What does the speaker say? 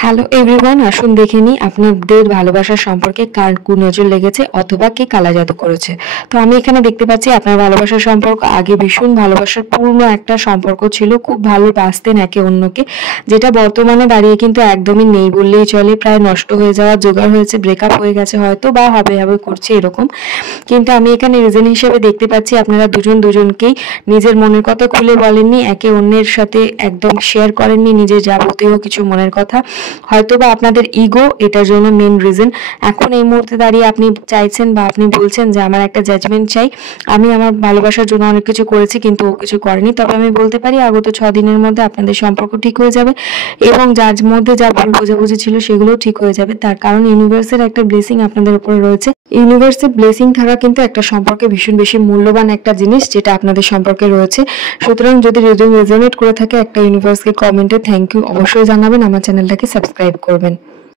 Hello everyone, আসুন দেখে নিই আপনাদের ভালোবাসার সম্পর্কে কার কুনজর লেগেছে অথবা কে কালা জাদু করেছে। তো আমি এখানে দেখতে পাচ্ছি আপনার ভালোবাসার সম্পর্ক আগে ভীষণ ভালোবাসার পূর্ণ একটা সম্পর্ক ছিল, খুব ভালো বাসতেন একে অন্যকে, যেটা বর্তমানে দাঁড়িয়ে কিন্তু একদমই নেই বললেই চলে, প্রায় নষ্ট হয়ে যাওয়ার জোগাড় হয়েছে, ব্রেকআপ হয়ে গেছে হয়তো বা হবে হবে করছে এরকম। কিন্তু আমি এখানে রিজন হিসেবে দেখতে পাচ্ছি আপনারা দুজন দুজনকেই নিজের মনের কথা খুলে বলেননি, একে অন্যের সাথে একদম শেয়ার করেননি নিজের যাবতীয় কিছু মনের কথা। হয়তোবা আপনাদের ইগো এটার জন্য মেন রিজন। এখন এই মুহূর্তে দাঁড়িয়ে আপনি চাইছেন বা আপনি বলছেন যে আমার একটা জাজমেন্ট চাই, আমি আমার ভালোবাসার জন্য অনেক কিছু করেছি কিন্তু ও কিছু করেনি। তবে আমি বলতে পারি আগত 6 দিনের মধ্যে আপনাদের সম্পর্ক ঠিক হয়ে যাবে এবং যার মধ্যে যা ভুল বোঝাবুঝি ছিল সেগুলোও ঠিক হয়ে যাবে। তার কারণ ইউনিভার্সের একটা ব্লেসিং আপনাদের উপরে রয়েছে। ইউনিভার্সের ব্লেসিং থাকা কিন্তু একটা সম্পর্কে ভীষণ বেশি মূল্যবান একটা জিনিস, যেটা আপনাদের সম্পর্কে রয়েছে। সুতরাং যদি রেজোনেট করে থাকে একটা ইউনিভার্সকে কমেন্টে থ্যাংক ইউ অবশ্যই জানাবেন, আমার চ্যানেলটাকে সাবস্ক্রাইব করবেন।